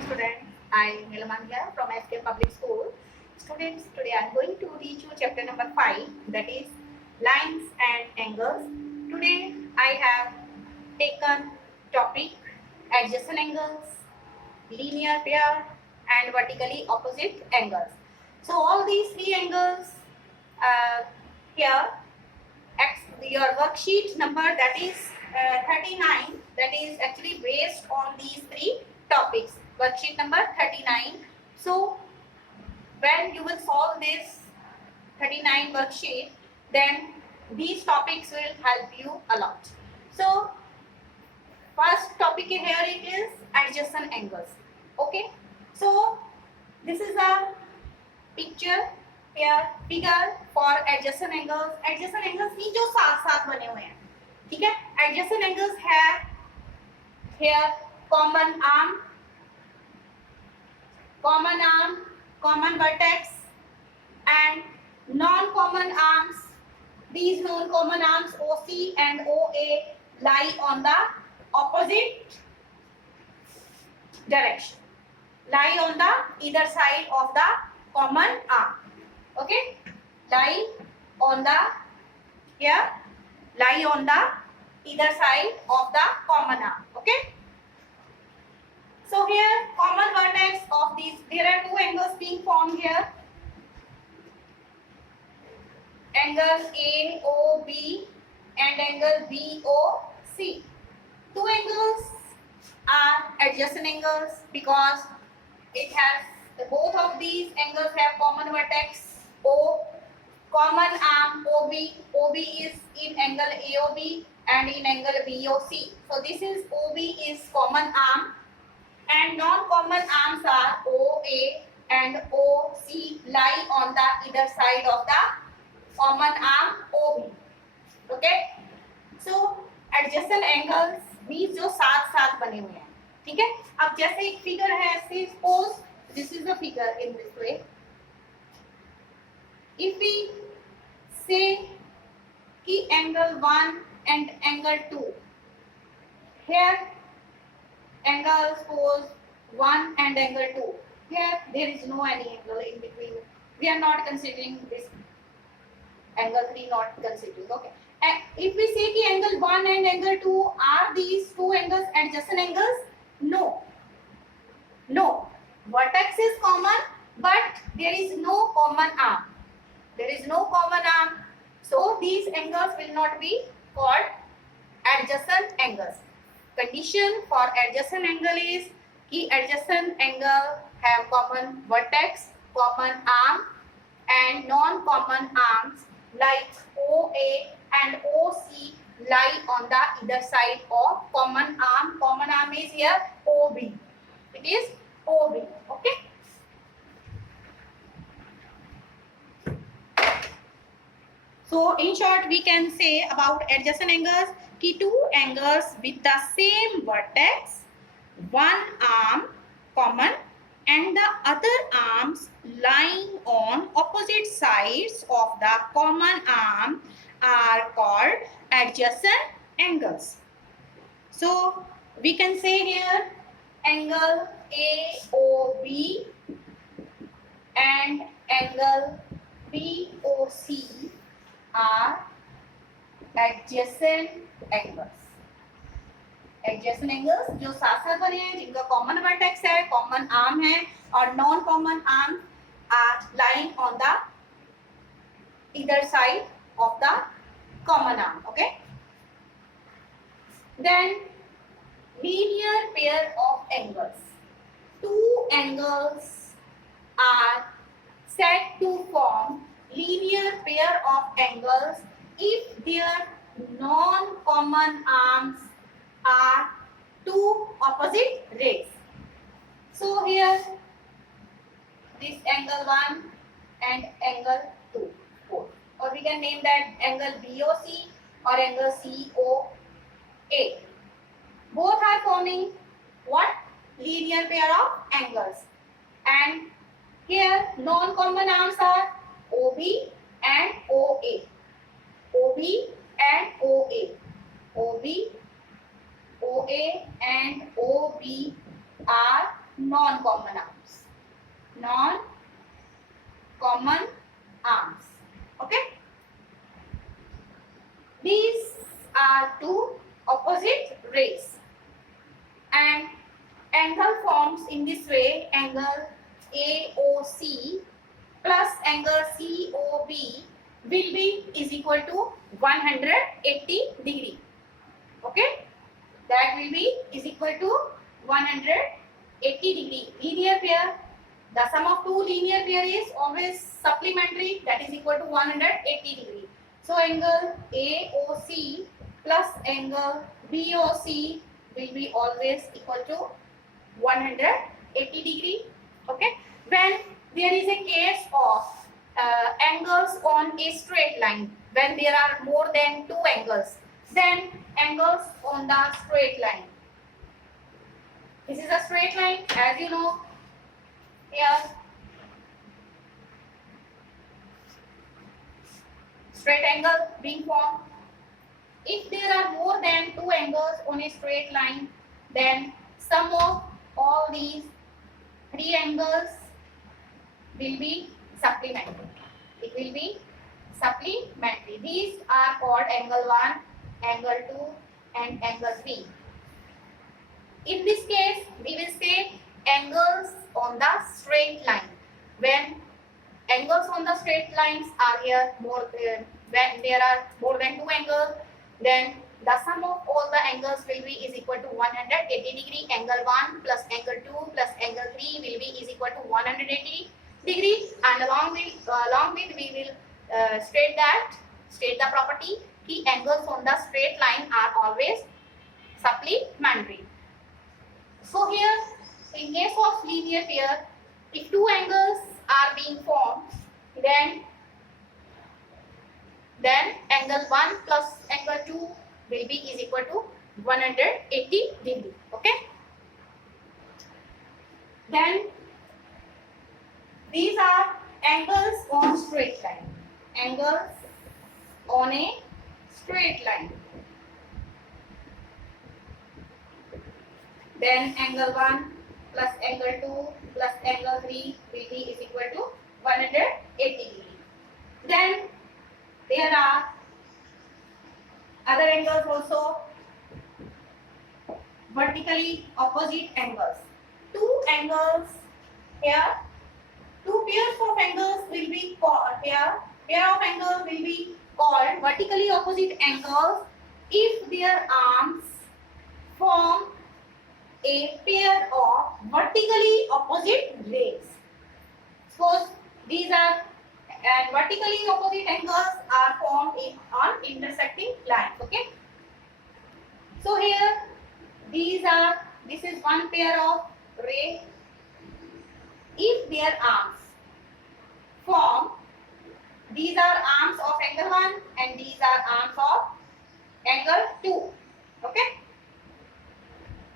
morning, students. I am Nilaman here from SK Public School. Students, today I am going to teach you chapter number 5, that is lines and angles. Today I have taken topic adjacent angles, linear pair, and vertically opposite angles. So all these three angles here, your worksheet number, that is 39, that is actually based on these three topics. Worksheet number 39. So when you will solve this 39 worksheet, then these topics will help you a lot. So first topic here it is adjacent angles. Okay, so this is a picture here, figure for adjacent angles. Adjacent angles ही जो साथ साथ बने हुए हैं, ठीक है. Adjacent angles have here common arm, common vertex, and non-common arms. These non-common arms OC and OA lie on the opposite direction, lie on the either side of the common arm. Okay, lie on the here, lie on the either side of the common arm. Okay, so here common vertex of these, there are two angles being formed here, angle AOB and angle BOC. Two angles are adjacent angles because it has, both of these angles have common vertex O, common arm OB. OB is in angle AOB and in angle BOC. So this is OB is common arm, and non-common arms are OA and OC lie on the either side of the common arm OB. Okay, so adjacent angles means जो साथ साथ बने हुए हैं, ठीक है. अब जैसे एक फिगर है, suppose this is the figure in this way. If we say कि angle 1 and angle 2, here angle suppose 1 and angle 2, here there is no any angle in between. We are not considering this angle 3, not considering. Okay. And if we say कि angle 1 and angle 2, are these two angles adjacent angles? No. No. Vertex is common, but there is no common arm. There is no common arm. So these angles will not be called adjacent angles. Condition for adjacent angle is कि adjacent angle have common vertex, common arm, and non-common arms like OA and OC lie on the either side of common arm. Common arm is here OB. It is OB. Okay. So in short, we can say about adjacent angles कि two angles with the same vertex, one arm common and the other arms lying on opposite sides of the common arm are called adjacent angles. So we can say here angle AOB and angle BOC are adjacent angles. Adjacent angles जो साथ साथ बने हैं, जिनका common vertex है, common arm है और non-common arm are lying on the either side of the common arm. Okay. Then linear pair of angles. Two angles are said to form linear pair of angles if their non-common arms are two opposite rays. So here this angle 1 and angle 2, 4, or we can name that angle BOC or angle COA. Both are forming what? Linear pair of angles, and here non-common arms are OB and OA. OB and OA. OB, OA and OB are non-common arms. Non-common arms. Okay. These are two opposite rays, and angle forms in this way. Angle AOC plus angle COB will be is equal to 180 degree. Okay, that will be is equal to 180 degree. Linear pair, the sum of two linear pair is always supplementary, that is equal to 180 degree. So angle AOC plus angle BOC will be always equal to 180 degree. Okay, when there is a case of angles on a straight line, when there are more than two angles, then angles on the straight line. This is a straight line, as you know. Here, straight angle being formed. If there are more than two angles on a straight line, then sum of all these three angles will be supplementary. It will be supplementary. These are called angle 1, angle 2 and angle 3. In this case, we will say angles on the straight line. When angles on the straight lines are here when there are more than two angles, then the sum of all the angles will be is equal to 180 degree. Angle 1 plus angle 2 plus angle 3 will be is equal to 180 degree, and along with we will state the property कि angles on the straight line are always supplementary. So here, in case of linear pair, if two angles are being formed, then angle 1 plus angle 2 will be is equal to 180 degree. Okay. Then these are angles on straight line. Angles on a straight line. Then angle 1 plus angle 2 plus angle 3 will be is equal to 180 degree. Then there are other angles also, vertically opposite angles. Two angles here, two pairs of angles will be called here. Pair of angles will be called vertically opposite angles if their arms form a pair of vertically opposite rays. Suppose these are and vertically opposite angles are formed on intersecting lines. Okay. So here this is one pair of ray. If their arms form, these are arms of angle 1 and these are arms of angle 2. Okay.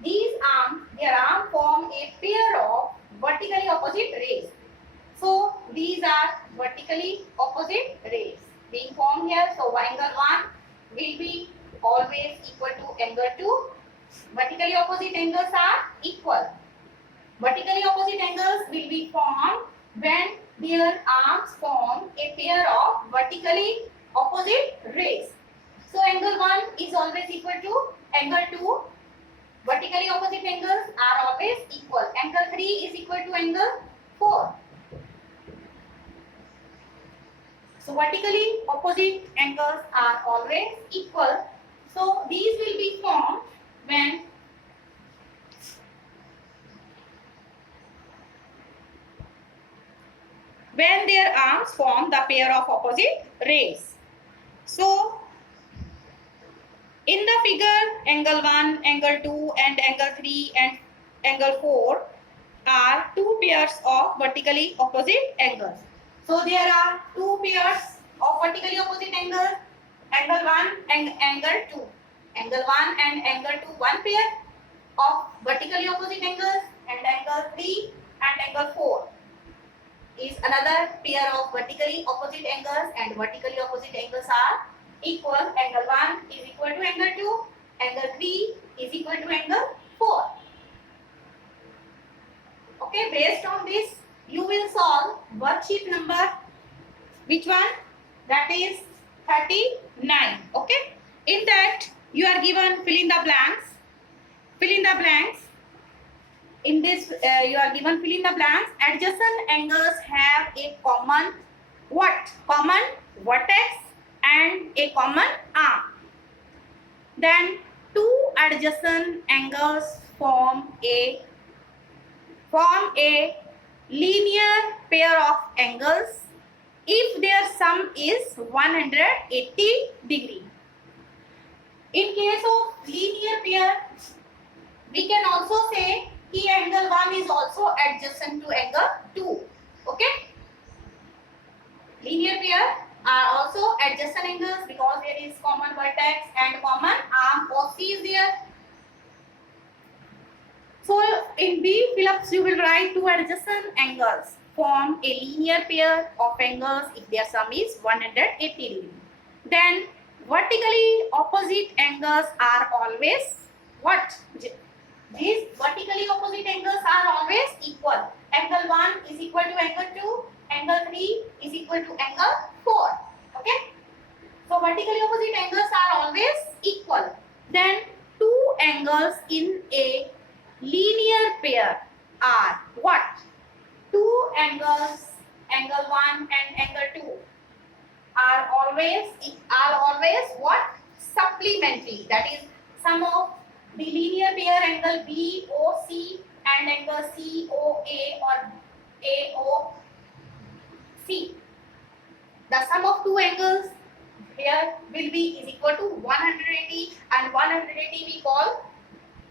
Their arms form a pair of vertically opposite rays. So these are vertically opposite rays being formed here. So angle 1 will be always equal to angle 2. Vertically opposite angles are equal. Vertically opposite angles will be formed when their arms form a pair of vertically opposite rays. So angle 1 is always equal to angle 2. Vertically opposite angles are always equal. Angle 3 is equal to angle 4. So vertically opposite angles are always equal. So these will be formed when their arms form the pair of opposite rays. So in the figure, angle 1, angle 2 and angle 3 and angle 4 are two pairs of vertically opposite angles. So there are two pairs of vertically opposite angles, angle 1 and angle 2. Angle 1 and angle 2, one pair of vertically opposite angles, and angle 3 and angle 4 is another pair of vertically opposite angles, and vertically opposite angles are equal. Angle 1 is equal to angle 2, angle 3 is equal to angle 4. Okay, based on this, you will solve worksheet number, which one? That is 39. Okay, in that you are given fill in the blanks. Fill in the blanks. In this, you are given fill in the blanks. Adjacent angles have a common what? Common vertex and a common arm. Then two adjacent angles form a linear pair of angles if their sum is 180 degree. In case of linear pair, we can also say कि angle 1 is also adjacent to angle 2. Okay? Linear pair are also adjacent angles because there is common vertex and common arm of C is there. So in B Phillips, you will write two adjacent angles form a linear pair of angles if their sum is 180 degree. Then vertically opposite angles are always what? These vertically opposite angles are always equal. Angle 1 is equal to angle 2. Angle 3 is equal to angle 4. Okay? So vertically opposite angles are always equal. Then two angles in a linear pair are what? Two angles, angle 1 and angle 2 are always what? Supplementary. That is, sum of the linear pair angle BOC and angle COA or AOC. The sum of two angles here will be is equal to 180 and 180 we call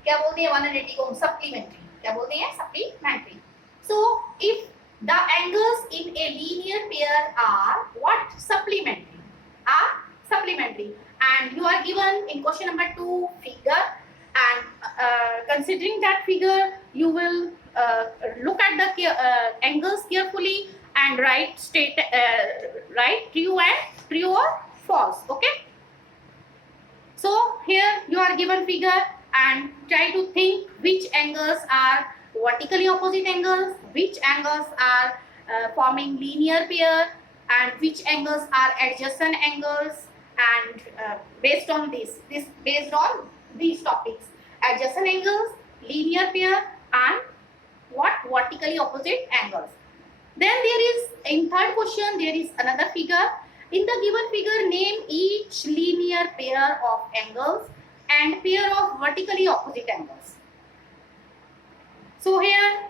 क्या बोलते हैं 180 को supplementary. क्या बोलते हैं supplementary. So if the angles in a linear pair are what? Supplementary. Are supplementary. And you are given in question number 2 figure, and considering that figure, you will look at the angles carefully and write true or false. Okay. So here you are given figure and try to think which angles are vertically opposite angles, which angles are forming linear pair, and which angles are adjacent angles, and based on based on these topics, adjacent angles, linear pair, and what? Vertically opposite angles. Then there is, in third question, there is another figure. In the given figure, name each linear pair of angles and pair of vertically opposite angles. So here,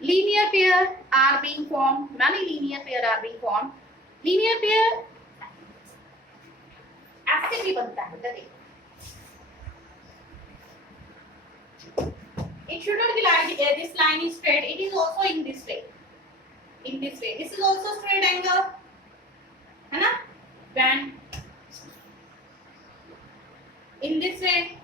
linear pair are being formed. Many linear pair are being formed. Linear pair ऐसे भी बनता है, देखिए. It shouldn't be like this line is straight. It is also in this way. In this way. This is also straight angle. है ना? When in this way,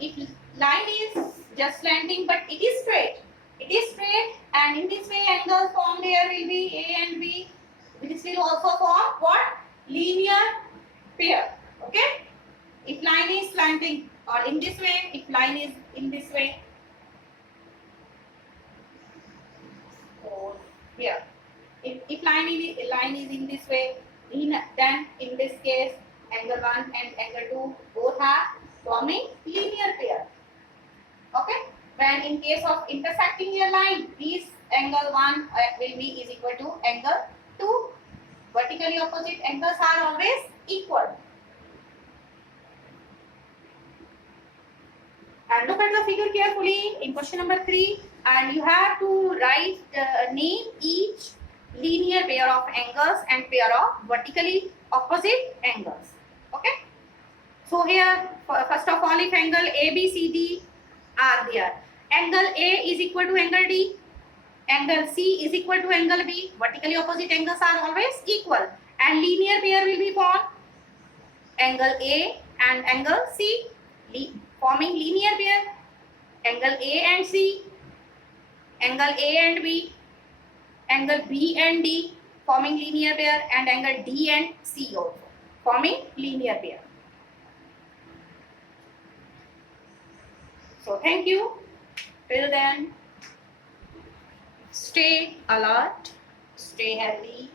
if line is just slanting but it is straight. It is straight, and in this way angle formed here will be A and B. This will also form what? Linear pair. Okay? If line is slanting, or in this way, if line is in this way, or here. If line is in this way, then in this case, angle 1 and angle 2 both are forming linear pair. Okay? When in case of intersecting a line, these angle 1 will be is equal to angle 2. Vertically opposite angles are always equal. And look at the figure carefully in question number 3, and you have to write name each linear pair of angles and pair of vertically opposite angles. Okay. So here, first of all, if angle ABCD are there, angle A is equal to angle D, angle C is equal to angle B. Vertically opposite angles are always equal, and linear pair will be formed. Angle A and angle C forming linear pair. Angle A and C, angle A and B, angle B and D forming linear pair, and angle D and C also forming linear pair. So thank you. Till then. Stay alert, stay healthy,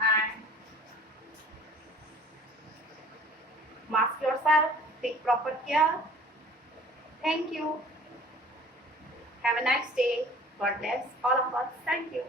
and mask yourself, take proper care. Thank you. Have a nice day. God bless all of us. Thank you.